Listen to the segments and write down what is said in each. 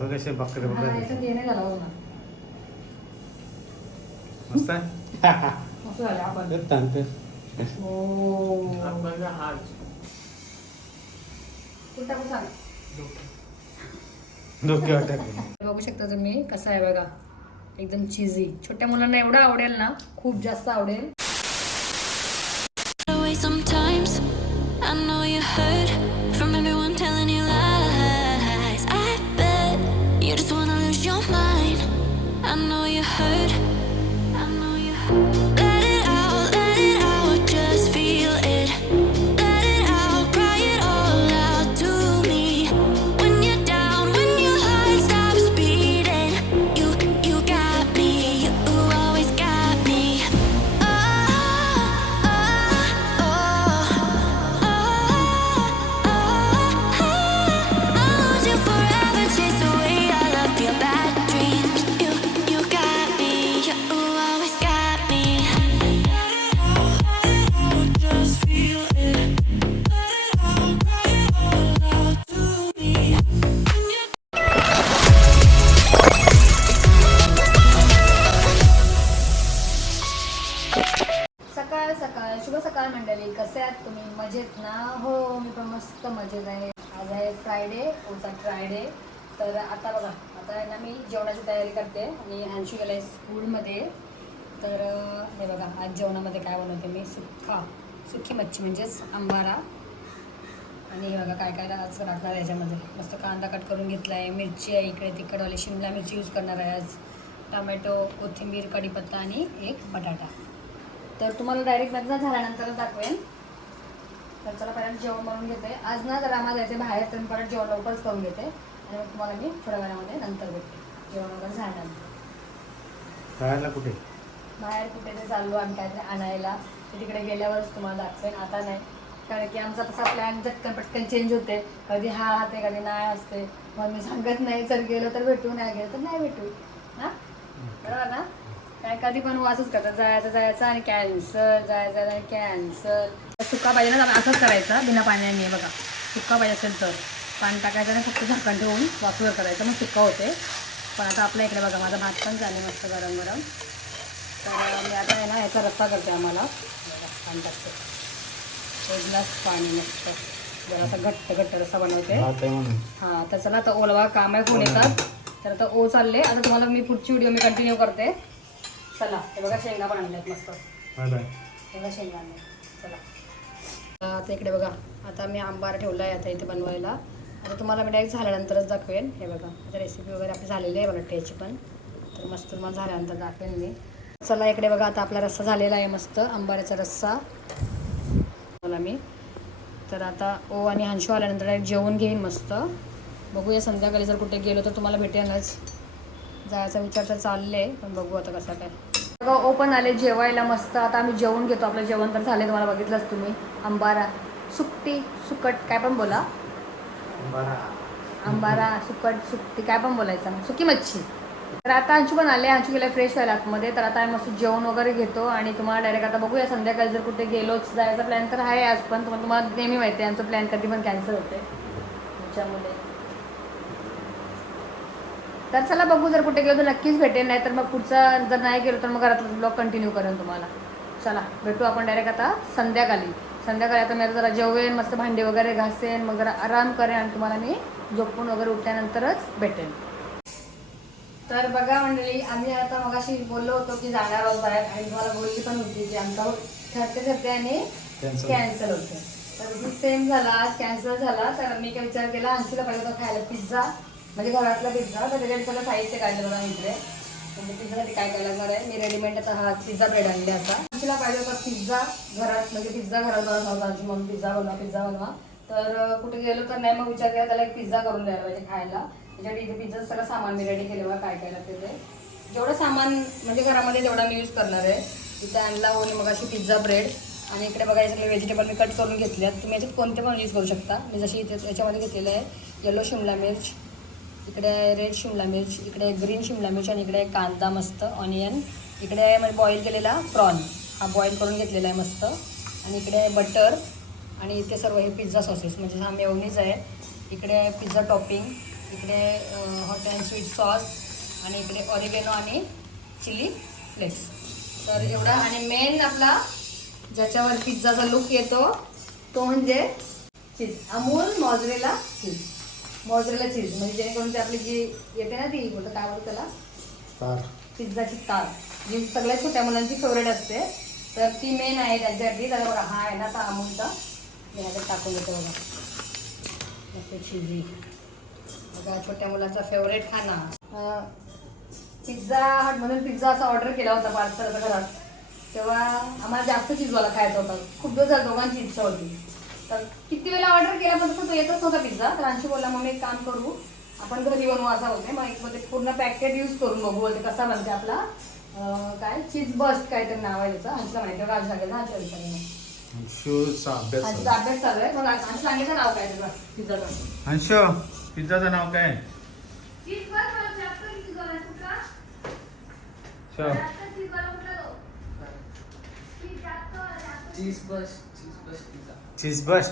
बघ कसे बकरे हा, बकरे. मस्त आहे? बघू शकता तुम्ही कसं आहे बघा. एकदम चिझी छोट्या मुलांना एवढं आवडेल ना खूप जास्त आवडेल. ना हो मी पण मस्त मजेत आहे. आज आहे फ्रायडे ओचा फ्रायडे तर आता बघा आता आहे ना मी जेवणाची तयारी करते आणि हॅन्शी गेला आहे स्कूलमध्ये. तर हे बघा आज जेवणामध्ये काय बनवते मी? सुक्का सुखी मच्छी म्हणजेच आंबारा. आणि हे बघा काय काय आज टाकणार याच्यामध्ये. मस्त कांदा कट करून घेतला आहे मिरची आहे इकडे तिखटवाली शिमला मिरची यूज करणार आहे आज. टमॅटो कोथिंबीर कढीपत्ता आणि एक बटाटा. तर तुम्हाला डायरेक्ट लग्न झाल्यानंतरच दाखवेन. तर चला पहिल्यांदा जेवण बनवून घेते. आज ना जरा आम्हाला जायचं बाहेर तर परत जेवण लवकरच करून घेते. आणि मग तुम्हाला मी थोड्या वेळामध्ये नंतर भेटते. जेवण वगैरे झाल्यानंतर. खायला कुठे? बाहेर कुठे ते चाललो आम्ही काहीतरी आणायला. ते तिकडे गेल्यावरच तुम्हाला दाखवेन. आता नाही. कारण की आमचा तसा प्लॅन झटकन पटकन चेंज होते. कधी हा असते कधी नाही असते. मग मी सांगत नाही जर गेलो तर भेटू नाही गेलो तर नाही भेटू. हां? बरोबर ना? काय कधी पण वाचच करतात. जायचं जायचं आणि कॅन्सल जायचं आणि कॅन्सल सुका पाहिजे ना असंच करायचा बिना पाण्याने बघा. सुका पाहिजे असेल तर. पाणी टाकायचं आणि फक्त झाकण ठेवून वाफवर करायचं. मग सुका होते. पण आता आपल्या इकडे बघा माझा भात पण झाले मस्त गरम गरम तर मी आता आहे ना याचा रस्सा करते आम्हाला. पाणी टाकते एक ग्लास पाणी मस्त. जरासा घट्ट घट्ट रस्सा बनवते. हां तर चला आता ओलवा काम आहे फोन येतात तर आता ओ चालले. आता तुम्हाला मी पुढची व्हिडिओ मी कंटिन्यू करते. चला हे बघा शेंगा पण आणल्यात मस्त. हे शेंगा आणल्या चला. आता इकडे बघा आता मी आंबार ठेवला आहे आता इथे बनवायला. आता तुम्हाला मी डायरेक्ट झाल्यानंतरच दाखवेन. हे बघा आता रेसिपी वगैरे आपली झालेली आहे बघा टेची पण. तर मस्त तुम्हाला झाल्यानंतर दाखवेन मी. चला इकडे बघा आता आपला रस्सा झालेला आहे मस्त आंबाऱ्याचा रस्सा. मला मी. तर आता ओ आणि हंशू आल्यानंतर डायरेक्ट जेवण घेईन मस्त. बघूया संध्याकाळी जर कुठे गेलो तर तुम्हाला भेटेनच. जायचा विचार तर चालले पण बघू आता कसा काय. बघा ओ पण आले जेवायला मस्त. आता आम्ही जेवण घेतो. आपलं जेवण तर झाले तुम्हाला बघितलंच तुम्ही. आंबारा सुकटी सुकट काय पण बोला. आंबारा सुकट सुकटी काय पण बोलायचं सुकी मच्छी. तर आता अंशू पण आले. अंशू गेला फ्रेश व्हायला आतमध्ये. तर आता आम्ही मस्त जेवण वगैरे घेतो आणि तुम्हाला डायरेक्ट आता बघूया. संध्याकाळी जर कुठे गेलोच जायचा प्लॅन तर आहे आज पण. तुम्हाला तुम्हाला नेहमी माहिती आहे आमचं प्लॅन कधी पण कॅन्सल होते त्याच्यामुळे. तर चला बघू जर कुठे गेलो तर नक्कीच भेटेल नाही तर मग पुढचा जर नाही गेलो तर मग घरातलं ब्लॉग कंटिन्यू करेन तुम्हाला. चला भेटू आपण डायरेक्ट आता संध्याकाळी. संध्याकाळी आता मी आता जरा जेवेन मस्त भांडी वगैरे घासेन मग जरा आराम करेन आणि तुम्हाला मी झोपून वगैरे उठल्यानंतरच भेटेन. तर बघा मंडळी आम्ही आता मगाशी बोललो होतो की जाणार आहोत बाहेर आणि तुम्हाला बोलली पण होती की आमचा ठरते ठरते आणि. कॅन्सल होते तर सेम झाला आज कॅन्सल झाला. तर मी काय विचार केला अंशूला पाहिजे होता खायला पिझ्झा म्हणजे घरातला पिझ्झा तर त्याच्यात सगळं साहित्य काय बघा इकडे म्हणजे पिझ्झासाठी काय काय लागणार आहे? मी रेडीमेड आता हा पिझ्झा ब्रेड आणले आता. तिला पाहिजे होता पिझ्झा घरात म्हणजे पिझ्झा घरात बनवला होता मग पिझ्झा बनवा पिझ्झा बनवा. तर कुठे गेलो तर नाही मग विचार केला त्याला एक पिझ्झा करून द्यायला पाहिजे खायला. त्याच्यासाठी इथे पिझ्झा सगळं सामान मी रेडी केलं बघा काय काय लागते ते. जेवढं सामान म्हणजे घरामध्ये तेवढा मी यूज करणार आहे इथे आणला होणी मग अशी पिझ्झा ब्रेड आणि इकडे बघा सगळे व्हेजिटेबल मी कट करून घेतले तुम्ही याच्यात कोणते पण यूज करू शकता. मी जशी इथे याच्यामध्ये घेतलेलं आहे येलो शिमला मिर्च इकडे रेड शिमला मिर्च इकडे ग्रीन शिमला मिर्च आणि इकडे कांदा मस्त ऑनियन इकडे आहे म्हणजे बॉईल केलेला प्रॉन हा बॉईल करून घेतलेला आहे मस्त. आणि इकडे आहे बटर आणि इथे सर्व हे पिझ्झा सॉसेस म्हणजे हा मेवनीज आहे. इकडे आहे पिझ्झा टॉपिंग इकडे हॉट अँड स्वीट सॉस आणि इकडे ऑरिगेनो आणि चिली फ्लेक्स तर एवढा आणि मेन आपला ज्याच्यावर पिझ्झाचा लुक येतो तो म्हणजे cheese Amul mozzarella cheese mozzarella cheese म्हणजे जेणेकरून ते आपली जी येते ना ती बोलतं काय बोलतं त्याला? तार. पिझ्झाची तार. जी सगळ्या छोट्या मुलांची फेवरेट असते. तर ती मेन आहे त्यांच्यासाठी तर बघा हा आहे ना आता अमूलचा. मी ह्याच्यात टाकून देतो बघा. मस्त चिझी बघा छोट्या मुलांचा फेवरेट खाना. पिझ्झा हट म्हणून पिझ्झा असा ऑर्डर केला होता पार्सल घरात. तेव्हा आम्हाला जास्त चीजवाला खायचा होता. खूप दिवस झाले दोघांची इच्छा होती. तर किती वेळा ऑर्डर केला पण तसं तो येतच नव्हता पिझ्झा तर अंशू बोलला मग मी एक काम करू. आपण घरी बनवू असा होते मग एक मध्ये पूर्ण पॅकेट यूज करून बघू बोलते कसा बनते आपला? काय? चीज बस्ट काहीतरी नाव आहे त्याचं. अंशला माहिती आहे, राज सांगेल अभ्यास अंशचा चालू. अभ्यास चालू आहे. मग अंश सांगितलं नाव काय त्याचं पिझ्झाचं अंशु पिझ्झाचं नाव काय? चीज बस्ट चीज बस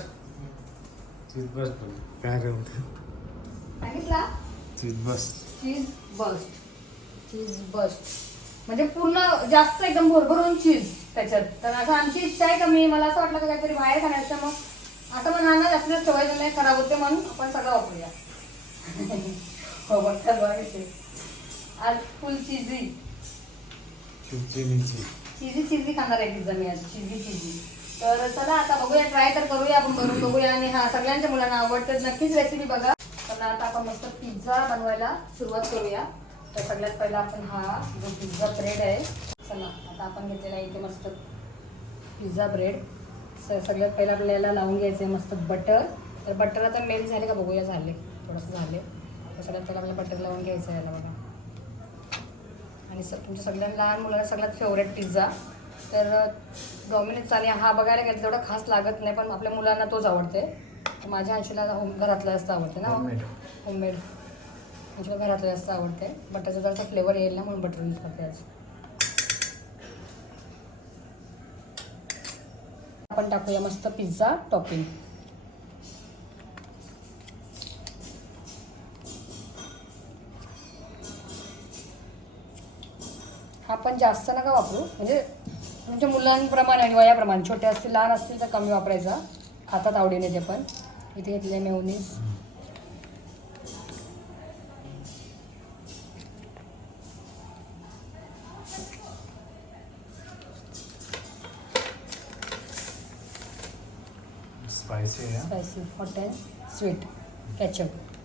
चीज बस बोल. काय रे सांगितला? चीज बस चीज बस्ट चीज बस्ट म्हणजे पूर्ण जास्त एकदम भरभरून चीज त्याच्यात. तर असं आमची इच्छा आहे का मी मला असं वाटलं का काहीतरी बाहेर खाण्याचं मग असं म्हणणार ना जास्त ठेवायचं नाही खराब होते म्हणून आपण सगळं वापरूया. हो बघतात बघा विषय. आज फुल चिझी चिझी चिझी खाणार आहे पिझ्झा मी आज. चिझी चिझी तर चला आता बघूया ट्राय तर करूया आपण बनवून बघूया. आणि हा सगळ्यांच्या मुलांना आवडतं नक्कीच रेसिपी बघा. तर आता आपण मस्त पिझ्झा बनवायला सुरुवात करूया. तर सगळ्यात पहिला आपण हा जो पिझ्झा ब्रेड आहे चला आता आपण घेतलेला आहे इथे मस्त पिझ्झा ब्रेड स सगळ्यात पहिला आपल्याला लावून घ्यायचं आहे मस्त बटर तर बटर आता मेल्ट झाले का बघूया झाले. थोडंसं झाले. तर सगळ्यात पहिला आपल्याला बटर लावून घ्यायचं आहे याला बघा. आणि स तुमच्या सगळ्या लहान मुलांना सगळ्यात फेवरेट पिझ्झा तर डॉमिनोजचा आणि हा बघायला गेलं तेवढा खास लागत नाही पण आपल्या मुलांना तोच आवडते. तर माझ्या अंशूला होम घरातला जास्त आवडते ना. होममेड अंशूला घरातलं जास्त आवडते. बटरचा जरासा फ्लेवर येईल ना म्हणून बटर यूज करते आज. आपण टाकूया मस्त पिझ्झा टॉपिंग हा पण जास्त नका वापरू. म्हणजे तुमच्या मुलांप्रमाणे आणि वयाप्रमाणे. छोटे असतील लहान असतील तर कमी वापरायचा. खातात आवडीने ते पण. इथे घेतले mayonnaise spicy. Spicy hot and sweet ketchup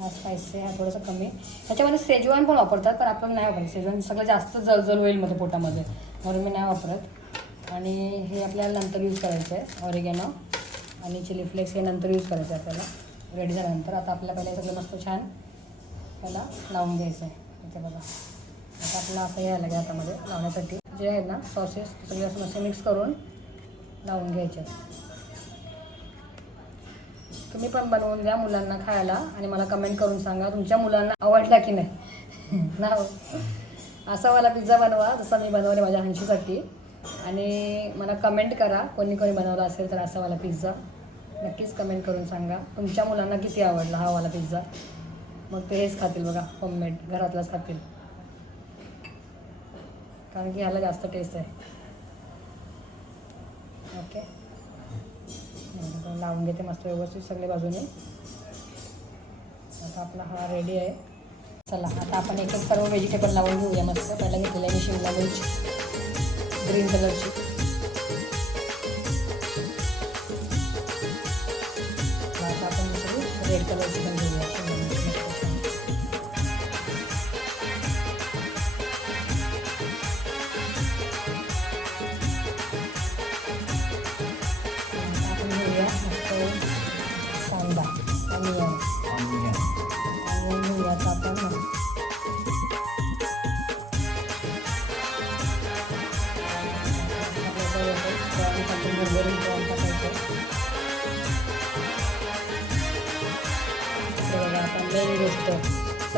हा स्पायसी हा थोडासा कमी. त्याच्यामध्ये सेजवान पण वापरतात पण आपण नाही वापरत. सेजवान सगळं जास्त जळजळ होईल मध्ये पोटामध्ये. म्हणून मी नाही वापरत. आणि हे आपल्याला नंतर यूज करायचं आहे ऑरिगॅनो आणि चिली फ्लेक्स हे नंतर यूज करायचं आहे आपल्याला. रेडी झाल्यानंतर. आता आपल्या पहिले सगळं मस्त छान त्याला लावून घ्यायचं आहे इथे बघा. आता आपल्याला असं यायला लागेल हातामध्ये लावण्यासाठी? जे आहेत ना सॉसेस सगळे असं मस्त मिक्स करून लावून घ्यायचे. तुम्ही पण बनवून द्या मुलांना खायला आणि मला कमेंट करून सांगा तुमच्या मुलांना आवडला की नाही. ना असा मला पिझ्झा बनवा जसा मी बनवले माझ्या हंशीसाठी. आणि मला कमेंट करा कोणी कोणी बनवला असेल तर असा वाला पिझ्झा नक्कीच कमेंट करून सांगा. तुमच्या मुलांना किती आवडला हा वाला पिझ्झा मग ते हेच खातील बघा होममेड घरातलाच खातील. कारण की ह्याला जास्त टेस्ट आहे. ओके लावून घेते मस्त व्यवस्थित सगळे बाजूने. आता आपला हा रेडी आहे. चला आता आपण एक एक सर्व व्हेजिटेबल लावून घेऊया मस्त. पहिला घेतलेलं आहे शिमला मिर्च ग्रीन कलरची आता आपण रेड कलरची पण घेऊया.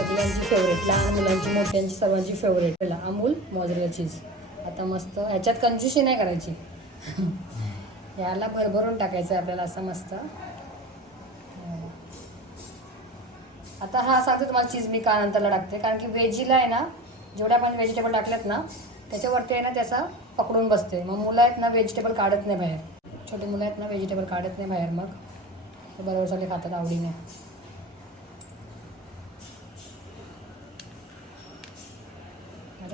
सगळ्यांची फेवरेट लहान मुलांची मोठ्यांची सर्वांची फेवरेट अमूल मोजरेला चीज आता मस्त ह्याच्यात कंजूशी नाही करायची. याला भरभरून टाकायचं आहे आपल्याला असं मस्त. आता हा सांगते तुम्हाला चीज मी का नंतरला टाकते. कारण की व्हेजीला आहे ना जेवढे आपण व्हेजिटेबल टाकलेत ना त्याच्यावरती आहे ना त्याचा पकडून बसते मग मुलं आहेत ना व्हेजिटेबल काढत नाही बाहेर. छोटे मुलं आहेत ना व्हेजिटेबल काढत नाही बाहेर मग. बरोबर सगळे खातात आवडीने.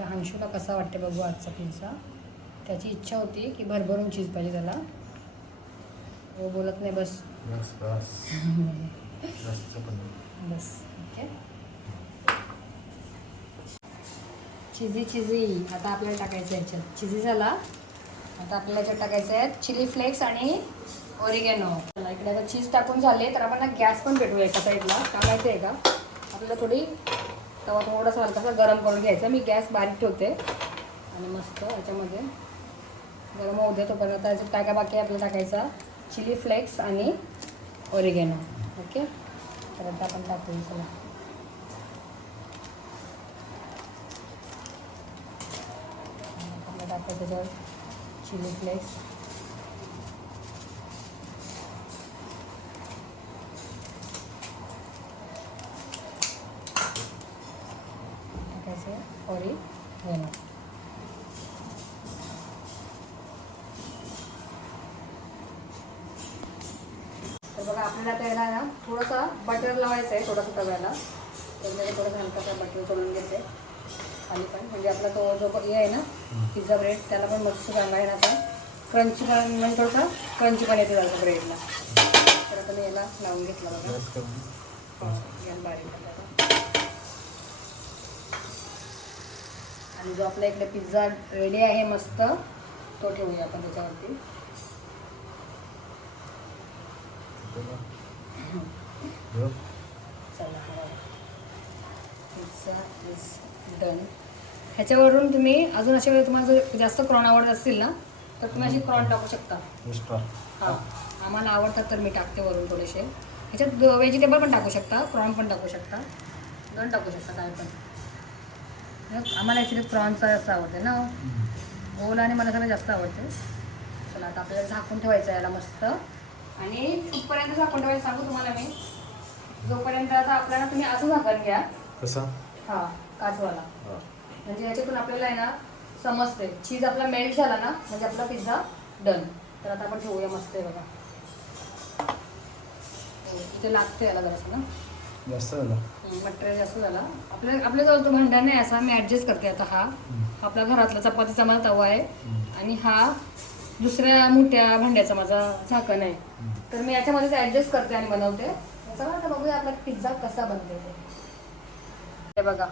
हंशूला कसा वाटते बघू आजचा पिझ्झा त्याची इच्छा होती की भरभरून चीज पाहिजे त्याला. हो बोलत नाही बस. बस बस. बस ओके. चिझी चिझी आता आपल्याला टाकायचं आहे याच्यात. चिझी झाला. आता आपल्याला याच्यात टाकायचं आहे चिली फ्लेक्स आणि ओरिगेनो चला इकडे आता चीज टाकून झाले तर आपण ना गॅस पण पेटवूया एका साईडला माहिती आहे का? आपल्याला थोडी तवा थोडासा हलकासा गरम करून घ्यायचा. मी गॅस बारीक ठेवते. आणि मस्त याच्यामध्ये गरम होऊ दे तोपर्यंत. त्याच्यात काय काय बाकी आहे आपल्याला टाकायचा? चिली फ्लेक्स आणि ओरिगेनो ओके? तर आता आपण टाकूया चला. टाकायचं त्याच्यावर चिली फ्लेक्स टाकायचं ओरिगेनो तर बघा आपल्याला आता याला ना थोडंसं बटर लावायचं आहे थोडंसं तव्याला. तर मी थोडंसं हलकासा बटर करून घेते. खाली पण. म्हणजे आपला तो जो हे आहे ना पिझ्झा ब्रेड त्याला पण मस्त चांगला आहे ना आता. क्रंची पण म्हणजे थोडंसं क्रंची पण येते जातं ब्रेडला तर आता मी याला लावून घेतला बघा. बारीक. आणि जो आपल्या इकडे पिझ्झा रेडी आहे मस्त तो ठेवूया आपण त्याच्यावरती बघ. चला पिझ्झा इज डन ह्याच्यावरून तुम्ही अजून अशा वेळी तुम्हाला जर जास्त क्रॉन आवडत असतील ना तर तुम्ही अशी क्रॉन टाकू शकता. हां. आम्हाला आवडतात तर मी टाकते वरून थोडेसे. ह्याच्यात व्हेजिटेबल पण टाकू शकता प्रॉन पण टाकू शकता. दोन टाकू शकता काय पण. आम्हाला ॲक्च्युली प्रॉनचा जास्त आवडते ना ओला आणि मला सगळं जास्त आवडते. चला आता आपल्याला झाकून ठेवायचं याला मस्त. आणि कुठपर्यंत झाकून ठेवायचं सांगू तुम्हाला मी. जोपर्यंत आता आपल्याला तुम्ही असं झाकण घ्या. कसा? हा काचवाला. म्हणजे याच्यातून आपल्याला आहे ना समजते चीज आपला मेल्ट झाला ना म्हणजे आपला पिझ्झा डन तर आता आपण ठेवूया मस्त आहे बघा. हो, इथे लागते याला जरासं ना. जास्त झालं. मटेरियल जास्त झाला. आपल्या आपल्याजवळ तो भांडा नाही असा मी ॲडजस्ट करते आता हा. आपला घरातला चपातीचा माझा तवा आहे. आणि हा दुसऱ्या मोठ्या भांड्याचा माझा झाकण आहे. तर मी याच्यामध्येच ॲडजस्ट करते आणि बनवते चला आता बघूया आपला पिझ्झा कसा बनते ते. हे बघा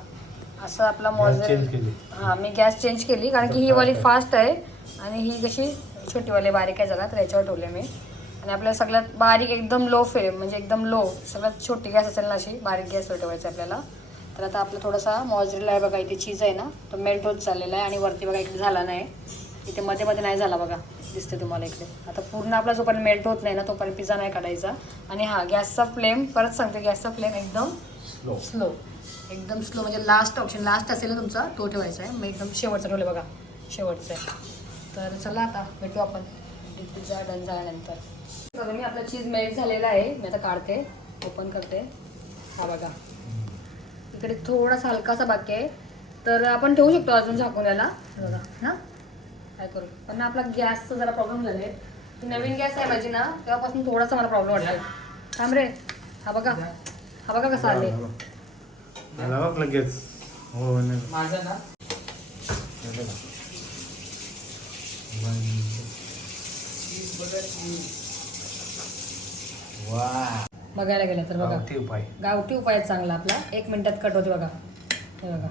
असं आपला मॉझरेला. हा मी गॅस चेंज केली कारण की ही वाली फास्ट आहे आणि ही कशी छोटीवाली बारीक आहे जरा तर याच्यावर ठेवले मी आणि आपल्याला सगळ्यात बारीक एकदम लो फ्लेम म्हणजे एकदम लो सगळ्यात छोटी गॅस असेल ना अशी बारीक गॅसवर ठेवायची आपल्याला तर आता आपलं थोडासा मॉझरेला आहे बघा इथे चीज आहे ना तो मेल्ट होत चाललेला आहे आणि वरती बघा इकडे झाला नाही इथे मध्ये मध्ये नाही झाला बघा दिसते तुम्हाला इकडे. आता पूर्ण आपला जोपर्यंत मेल्ट होत नाही ना तोपर्यंत पिझ्झा नाही काढायचा. आणि हा गॅसचा फ्लेम परत सांगते गॅसचा फ्लेम एकदम स्लो स्लो एकदम स्लो म्हणजे लास्ट ऑप्शन लास्ट असेल ना तुमचा तो ठेवायचा आहे. मग एकदम शेवटचा ठेवलं बघा. शेवटचा आहे. तर चला आता भेटू आपण. पिझ्झा डन झाल्यानंतर. बघा मी आपला चीज मेल्ट झालेला आहे. मी आता काढते. ओपन करते. हा बघा. इकडे थोडासा हलकासा बाकी आहे. तर आपण ठेवू शकतो अजून झाकून याला. हे बघा ना काय करू? पण ना आपला गॅसचा जरा प्रॉब्लेम झाले ती नवीन गॅस आहे माझी ना तेव्हापासून थोडासा मला प्रॉब्लेम वाटला थांब रे. हा बघा. हा बघा कसा आले मला बघ लगेच हो माझं ना? हे वा बघायला गेलं तर बघा. गावठी उपाय. गावठी उपाय चांगला आपला. एक मिनिटात कट होते बघा. हे बघा.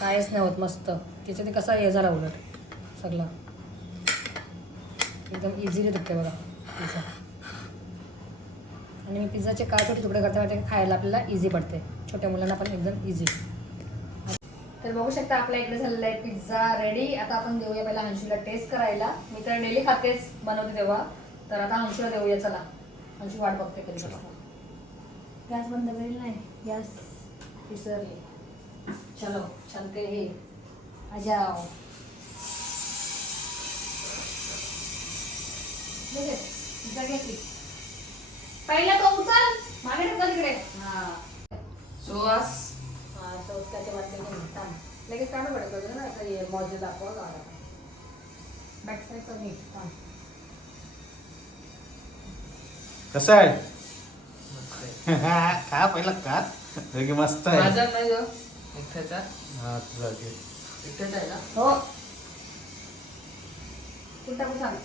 काहीच नाही होत मस्त. त्याच्याने कसा हे झाला उलट. सगळं एकदम इझिली तुटते बघा पिझ्झा आणि मी पिझ्झाचे काय छोटे तुकडे करता करता खायला आपल्याला इझी पडते. छोट्या मुलांना पण एकदम इझी तर बघू शकता आपल्या इकडे झालेला आहे पिझ्झा रेडी आता आपण देऊया पहिला हंशूला टेस्ट करायला. मी तर डेली खातेच बनवते तेव्हा. तर आता हंशूला देऊया चला. हंशू वाट बघते कधी गॅस बंद करेल नाही गॅस. विसरले. चलो चलते हे. आ पहिला तो उचल. मागे तिकडे. हा. सुवास हा वाटते थांब. लगेच काढू पडत ना असं हे मॉडेल दाखवा गाडा बॅक साईड नीट थांब. कसं आहे. खा पहिला खा लगे मस्त आहे. माझा नाही जो एकट्याचा. हा तुझा घे. एकट्याचा आहे ना हो. कुठं सांग?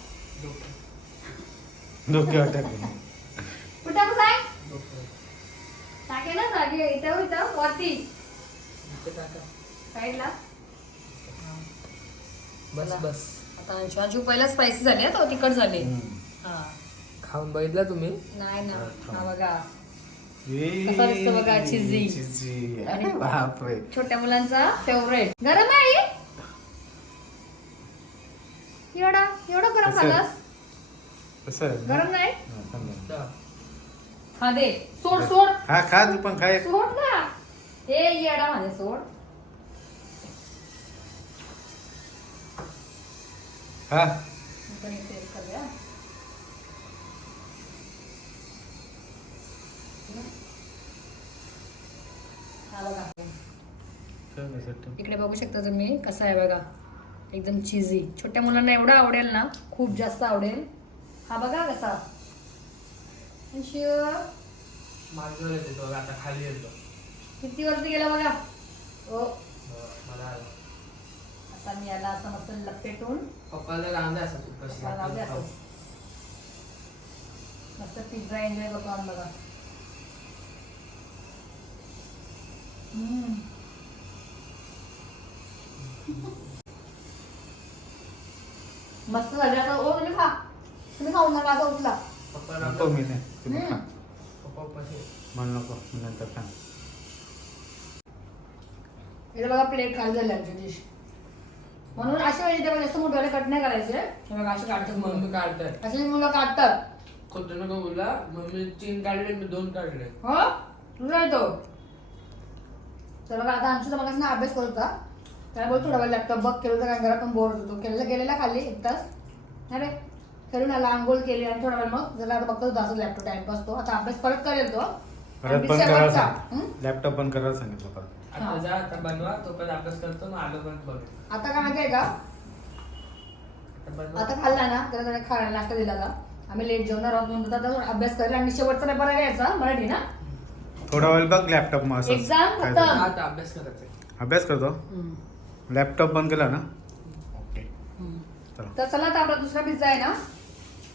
डोके वाटत कुठं टाकू डोकं टाके ना जागे. इथं इथं वरती. इथे टाका साईडला. बस बस. आता अंशू पहिला स्पायसी झाले तो तिखट झाले. हा. खाऊन बघितला तुम्ही? नाही ना. हा, बघा. ए, कसा दिसतो बघा, बापरे. छोट्या मुलांचा फेवरेट गरम आहे? एवढा एवढा गरम कसं? खालास कसं आहे? गरम नाही? हा. हा दे. सोड सोड. हा खा तू पण सोड ना. हे येडा माझे सोड. हा. मी पण एक taste करूया. हा बघा. इकडे बघू शकता तुम्ही कसा आहे बघा. एकदम चिझी छोट्या मुलांना एवढं आवडेल ना खूप जास्त आवडेल. हा बघा कसा. मागं येतो आता खाली येतो. किती वरती गेला बघा. ओ. मला आलं. आता मी याला असं मस्त लपेटून पप्पाला कशी आता. मस्त पिझ्झा एन्जॉय करतो आम्ही बघा. हम्म. मस्त झाले आता. ओ तुम्ही खा. तुम्ही खाऊ नका असं उचला. पप्पा नको रांधा- मी नाही. तुम्ही खा. पप्पा उपाशी. मला नको. मी नंतर खा. इथे बघा प्लेट खाली झाली आमची डिश म्हणून असे व्हेजिटेबल जास्त मोठे कट नाही करायचे. हे बघा असे काढतात मम्मी म्हणून काढताय असे मुलं काढतात. खोटं नको बोला मम्मी तीन काढले मी दोन काढले. हो? तुझा येतो तर बघा आता आमच्या मगाशी ना अभ्यास करत होता. त्याला बोल थोडा वेळ लॅपटॉप बघ केलं तर काय? घरात पण बोर होतो. केलेला गेलेला खाली एक तास. अरे करून आला आंघोळ केली आणि थोडा वेळ मग जरा आता बघतो असं लॅपटॉप टाइमपास तो आता अभ्यास परत करेल तो. परत आणि पण शेवटचा. करायला? सांग. लॅपटॉप पण करायला सांगितलं परत आता हा. जा आता बनवा तो पण अभ्यास करतो मग आलो पण बघ. आता काय माहिती आहे का? आता खाल्ला ना त्याला जरा खायला नाश्ता दिला का आम्ही लेट जेवणार आहोत म्हणून आता तो अभ्यास करेल आणि शेवटचा पेपर आहे यायचा मराठी ना? थोडा वेळ बघ लॅपटॉप मग असं Exam काय खतम. झालं? आता अभ्यास करायचा आहे. अभ्यास करतो? लॅपटॉप बंद केला ना? ओके चला. तर चला आता आपला दुसरा पिझ्झा आहे ना?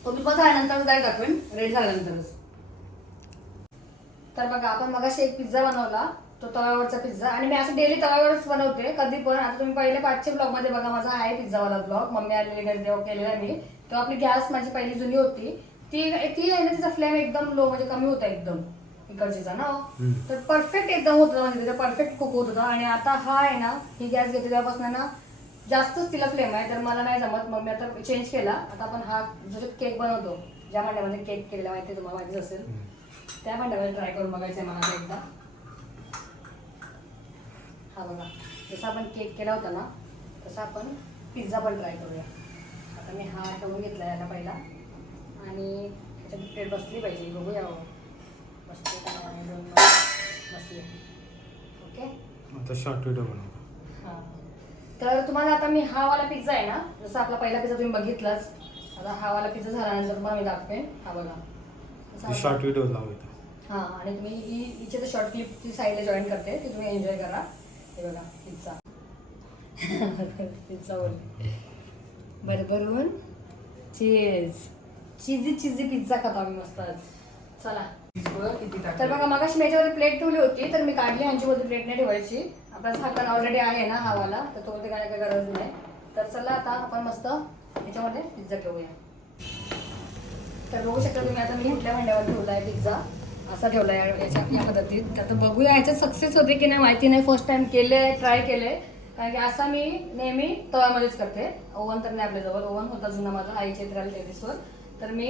पण झाल्यानंतर जाईल दाखवेन रेडी झाल्यानंतरच. तर बघा आपण मगाशी एक पिझ्झा बनवला. तो तव्यावरचा पिझ्झा आणि मी असं डेली तव्यावरच बनवते कधी पण. आता तुम्ही पहिले पाचशे ब्लॉगमध्ये बघा माझा आहे पिझ्झावाला ब्लॉग मम्मी आलेली घरी तेव्हा केलेला मी. तेव्हा आपली गॅस माझी पहिली जुनी होती. ती ती आहे ना तिचा फ्लेम एकदम लो म्हणजे कमी होता एकदम. इकडचीचा ना. तर परफेक्ट एकदम होत होता म्हणजे परफेक्ट कुक होत होता. आणि आता हा आहे ना ही गॅस घेतली तेव्हापासून ना जास्तच तिला फ्लेम आहे तर मला नाही जमत. मग मी आता चेंज केला. आता आपण हा जो केक बनवतो ज्या भांड्यामध्ये केक केलेला माहिती तुम्हाला माहितीच असेल. त्या भांड्यामध्ये ट्राय करून बघायचं आहे मला एकदा. हा बघा. जसा आपण केक केला होता ना तसा आपण पिझ्झा पण ट्राय करूया. आता मी हा ठेवून घेतला याला पहिला. आणि त्याच्यात प्लेट बसली पाहिजे. बघूया हो. बसली बसली. ओके? आता शॉर्ट व्हिडिओ बनव. तर तुम्हाला आता मी हा वाला पिझ्झा आहे ना जसं आपला पहिला पिझ्झा तुम्ही बघितलाच आता हा वाला पिझ्झा झाल्यानंतर तुम्हाला मी दाखवेन. हा बघा. शॉर्ट व्हिडिओ इथं हा आणि तुम्ही ही हिची तर शॉर्ट क्लिप ती साईडला जॉईन करते ती तुम्ही एन्जॉय करा. हे बघा पिझ्झा पिझ्झा बोल भरभरून चीज चिझी चिझी पिझ्झा खातो आम्ही मस्त आज. चला. चीज बघा किती तर बघा मगाशी मी याच्यावर प्लेट ठेवली होती तर मी काढली ह्यांच्यामध्ये प्लेट नाही ठेवायची. आपला झाकण ऑलरेडी आहे ना हावाला तर तो ते काय गरज नाही. तर चला आता आपण मस्त याच्यामध्ये पिझ्झा ठेवूया तर बघू शकता तुम्ही आता मी कुठल्या भांड्यावर ठेवला आहे पिझ्झा असा ठेवला आहे याच्या या पद्धतीत. तर आता बघूया ह्याच्यात सक्सेस होते की नाही माहिती नाही. फर्स्ट टाइम केले ट्राय केले. कारण की असा मी नेहमी तव्यामध्येच करते. ओवन तर नाही आपल्याजवळ ओवन होता जुना माझा आई चित्राला टेरिसवर तर मी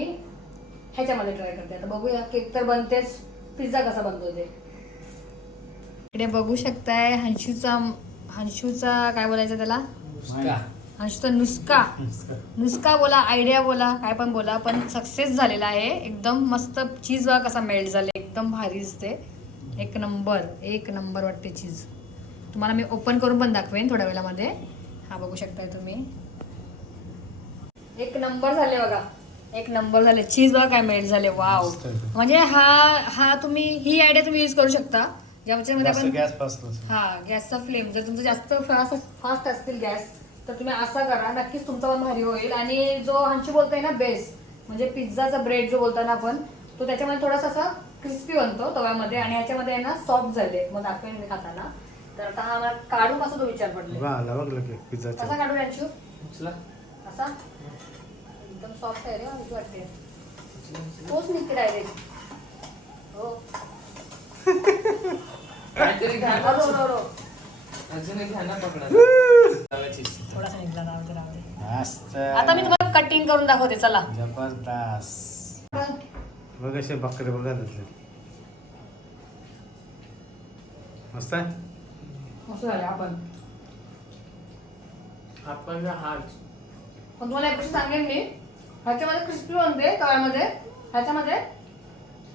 ह्याच्यामध्ये ट्राय करते. आता बघूया केक तर बनतेच. पिझ्झा कसा बनतो ते. इकडे बघू शकताय हंशूचा हंशूचा काय बोलायचं त्याला? नुसका. हंशूचा नुसका. नुसका. बोला आयडिया बोला काय पण बोला पण सक्सेस झालेला आहे. एकदम मस्त चीज बघा कसा मेल्ट झाला एकदम भारी दिसते एक नंबर एक नंबर वाटते चीज तुम्हाला मी ओपन करून पण दाखवेन थोड्या वेळामध्ये. हा बघू शकताय तुम्ही. एक नंबर झाले बघा. एक नंबर झाले. चीज बघा काय मेल्ट झाले. वाव. म्हणजे हा हा तुम्ही ही आयडिया तुम्ही यूज करू शकता. ज्याच्यामध्ये जास्त आपण गॅस पासलं हा गॅसचा फ्लेम. जर तुमचं जास्त फास्ट फास्ट असतील गॅस तर तुम्ही असा करा नक्कीच तुमचा पण भारी होईल. आणि जो हंची बोलताय ना बेस म्हणजे पिझ्झाचा ब्रेड जो बोलताना आपण तो त्याच्यामध्ये थोडासा असा क्रिस्पी बनतो तव्यामध्ये आणि ह्याच्यामध्ये आहे ना सॉफ्ट झाले. मग दाखवेन मी खाताना तर आता हा मला काढून कसा तो विचार पडले बघा आला बघ लगे पिझ्झाचा. कसा काढू यांची उचला असा? एकदम सॉफ्ट आहे रे वाटते. तोच निघते डायरेक्ट हो. काहीतरी घ्या ना. अजून एक घ्या ना पकडा. तव्याची. थोडासा निघला राहू दे, राहू दे. मस्त. आता मी तुम्हाला कटिंग करून दाखवते चला. जबरदस्त. बघ असे बकरे बघा त्यातले मस्त आहे? मस्त झाले आपण. आपण हाच पण तुम्हाला एक गोष्ट सांगेन मी. ह्याच्यामध्ये क्रिस्पी बनते तव्यामध्ये. ह्याच्यामध्ये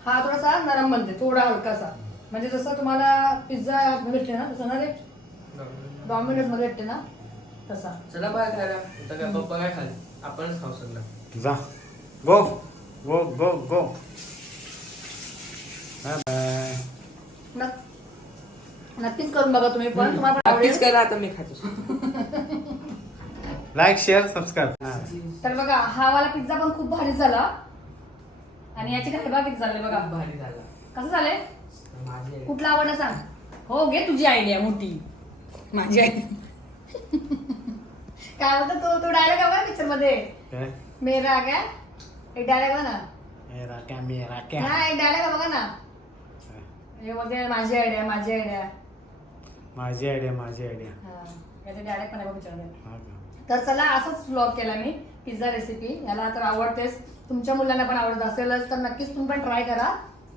हा थोडासा नरम बनते थोडा हलकासा. म्हणजे जसं तुम्हाला पिझ्झा भेटते ना तसं ना रे डॉमिनोजमध्ये भेटते ना? तसा. चला बाय खायला. आता काय पप्पा काय खाल आपणच खाऊ सगळं जा. गो गो गो गो बाय बाय नक्क- नक्कीच करून बघा तुम्ही पण. तुम्हाला पण आवडेल. नक्कीच करा आता मी खातो. लाईक शेअर सबस्क्राईब तर बघा हा वाला पिझ्झा पण खूप भारी झाला. आणि याची काय बघा किती झाले बघा. भारी झाला. कसं आई. कुठला आवडला सांग. हो घे तुझी आयडिया मोठी. माझी आयडिया काय म्हणतो तो? तो डायलॉग आहे पिक्चरमध्ये. मेरा क्या? एक डायलॉग बघा ना. मेरा क्या मेरा क्या? हा एक डायलॉग बघा ना. हे बोलते माझी आयडिया माझी आयडिया माझी आयडिया माझी आयडिया हा याचे डायलॉग पण आहे मध्ये? तर चला असंच व्लॉग केला मी पिझ्झा रेसिपी याला तर आवडतेच. तुमच्या मुलांना पण आवडत असेलच तर नक्कीच तुम्ही पण ट्राय करा.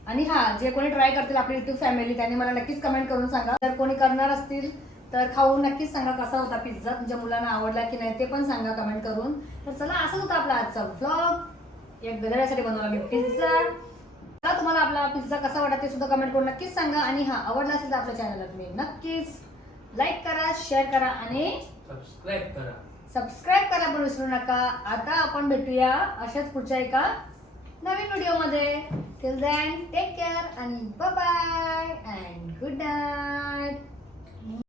आणि हा जे कोणी ट्राय करतील आपली युट्यूब फॅमिली त्यांनी मला नक्कीच कमेंट करून सांगा. जर कोणी करणार असतील तर खाऊन नक्कीच सांगा कसा होता पिझ्झा तुमच्या मुलांना आवडला की नाही ते पण सांगा कमेंट करून. तर चला असंच होता आपला आजचा व्लॉग एक गदड्यासाठी बनवला मी पिझ्झा चला तुम्हाला आपला पिझ्झा कसा वाटला ते सुद्धा कमेंट करून नक्कीच सांगा. आणि हा आवडला असेल तर आपल्या चॅनलला तुम्ही नक्कीच लाईक करा शेअर करा आणि सबस्क्राईब करा. सबस्क्राईब करा पण विसरू नका. आता आपण भेटूया अशाच पुढच्या एका नवीन व्हिडिओमध्ये. टिल दॅन टेक केअर आणि बाय अँड गुड नाईट